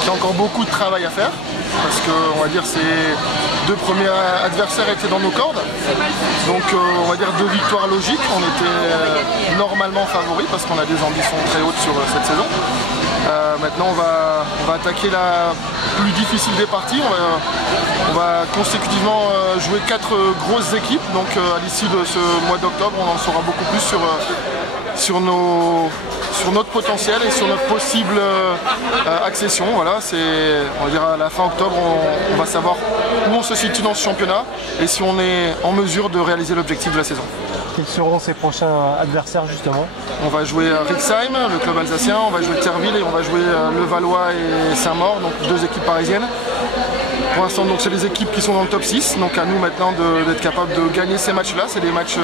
Il y a encore beaucoup de travail à faire parce que on va dire ces deux premiers adversaires étaient dans nos cordes. Donc on va dire 2 victoires logiques. On était normalement favoris parce qu'on a des ambitions très hautes sur cette saison. Maintenant on va attaquer la plus difficile des parties. On va consécutivement jouer 4 grosses équipes. Donc à l'issue de ce mois d'octobre, on en saura beaucoup plus sur notre potentiel et sur notre possible accession. Voilà, on va dire à la fin octobre, on va savoir où on se situe dans ce championnat et si on est en mesure de réaliser l'objectif de la saison. Quels seront ces prochains adversaires justement? On va jouer Rixheim, le club alsacien, on va jouer Terville et on va jouer Levallois et Saint-Maur, donc 2 équipes parisiennes. Pour l'instant, c'est les équipes qui sont dans le top 6, donc à nous maintenant d'être capables de gagner ces matchs-là. C'est des matchs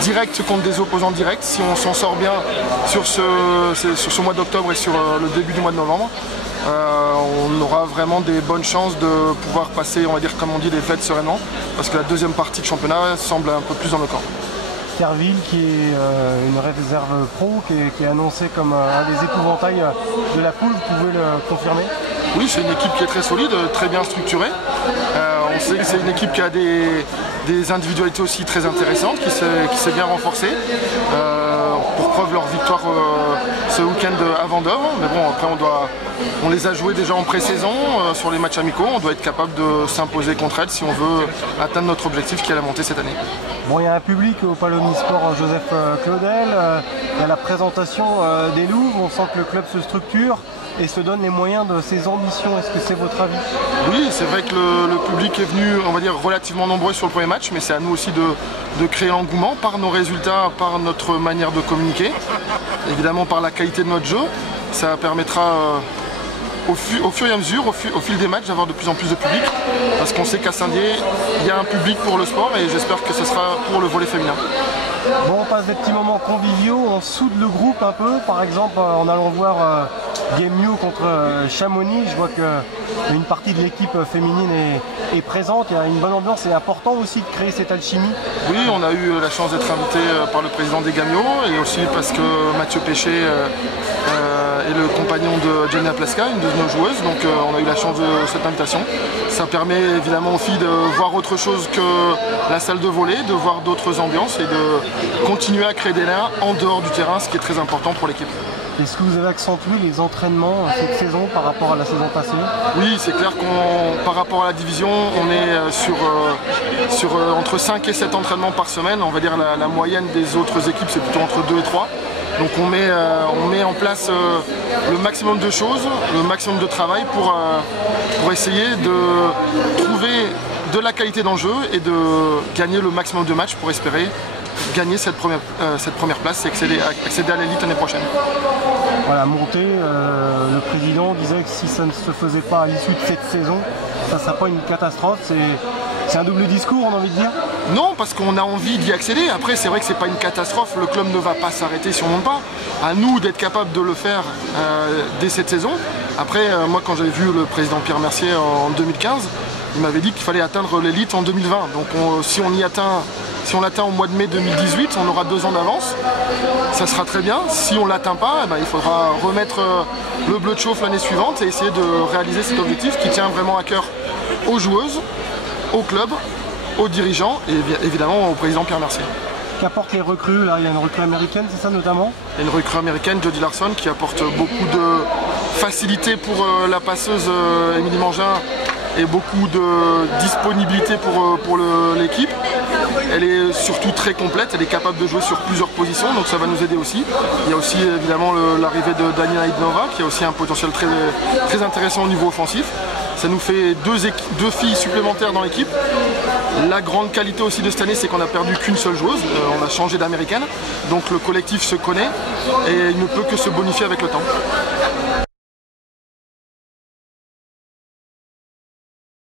directs contre des opposants directs. Si on s'en sort bien sur ce mois d'octobre et sur le début du mois de novembre, on aura vraiment des bonnes chances de pouvoir passer, on va dire comme on dit, les fêtes sereinement, parce que la deuxième partie de championnat semble un peu plus dans le camp. Terville, qui est une réserve pro, qui est annoncée comme un des épouvantails de la poule, vous pouvez le confirmer? Oui, c'est une équipe qui est très solide, très bien structurée. On sait que c'est une équipe qui a des individualités aussi très intéressantes, qui s'est bien renforcée. Pour preuve leur victoire ce week-end à Vendôme. Mais bon, après on les a joués déjà en pré-saison sur les matchs amicaux. On doit être capable de s'imposer contre elles si on veut atteindre notre objectif qui est la montée cette année. Bon, il y a un public au Palomnisport Joseph Claudel. Il y a la présentation des Louves. On sent que le club se structure et se donne les moyens de ses ambitions. Est-ce que c'est votre avis? Oui, c'est vrai que le public est venu, on va dire, relativement nombreux sur le premier match, mais c'est à nous aussi de créer l'engouement par nos résultats, par notre manière de communiquer, évidemment par la qualité de notre jeu. Ça permettra au fur et à mesure, au fil des matchs, d'avoir de plus en plus de public, parce qu'on sait qu'à Saint-Dié, il y a un public pour le sport et j'espère que ce sera pour le volley féminin. Bon, on passe des petits moments conviviaux, on soude le groupe un peu, par exemple en allant voir Game New contre Chamonix. Je vois qu'une partie de l'équipe féminine est présente, il y a une bonne ambiance. C'est important aussi de créer cette alchimie. Oui, on a eu la chance d'être invité par le président des Gamio et aussi parce que Mathieu Péché est le compagnon de Jenna Plaska, une de nos joueuses, donc on a eu la chance de cette invitation. Ça permet évidemment aux filles de voir autre chose que la salle de volley, de voir d'autres ambiances et de continuer à créer des liens en dehors du terrain, ce qui est très important pour l'équipe. Est-ce que vous avez accentué les entraînements cette saison par rapport à la saison passée? Oui, c'est clair par rapport à la division, on est sur entre 5 et 7 entraînements par semaine. On va dire la moyenne des autres équipes, c'est plutôt entre 2 et 3. Donc on met en place le maximum de choses, le maximum de travail pour essayer de trouver de la qualité dans le jeu et de gagner le maximum de matchs pour espérer gagner cette première place et accéder à l'élite l'année prochaine. Voilà, monter, le président disait que si ça ne se faisait pas à l'issue de cette saison, ça ne sera pas une catastrophe. C'est un double discours, on a envie de dire? Non, parce qu'on a envie d'y accéder. Après, c'est vrai que c'est pas une catastrophe. Le club ne va pas s'arrêter si on ne monte pas. À nous d'être capable de le faire dès cette saison. Après, moi, quand j'avais vu le président Pierre Mercier en 2015, il m'avait dit qu'il fallait atteindre l'élite en 2020. Donc, si on l'atteint au mois de mai 2018, on aura 2 ans d'avance. Ça sera très bien. Si on ne l'atteint pas, eh ben, il faudra remettre le bleu de chauffe l'année suivante et essayer de réaliser cet objectif qui tient vraiment à cœur aux joueuses, au club, aux dirigeants et évidemment au président Pierre Mercier. Qu'apportent les recrues là? Il y a une recrue américaine, c'est ça notamment? Il y a une recrue américaine, Jodie Larson, qui apporte beaucoup de facilité pour la passeuse Émilie Mangin et beaucoup de disponibilité pour l'équipe. Elle est surtout très complète, elle est capable de jouer sur plusieurs positions, donc ça va nous aider aussi. Il y a aussi évidemment l'arrivée de Daniela Idnova, qui a aussi un potentiel très intéressant au niveau offensif. Ça nous fait 2 filles supplémentaires dans l'équipe. La grande qualité aussi de cette année, c'est qu'on n'a perdu qu'une seule joueuse. On a changé d'américaine. Donc le collectif se connaît et il ne peut que se bonifier avec le temps.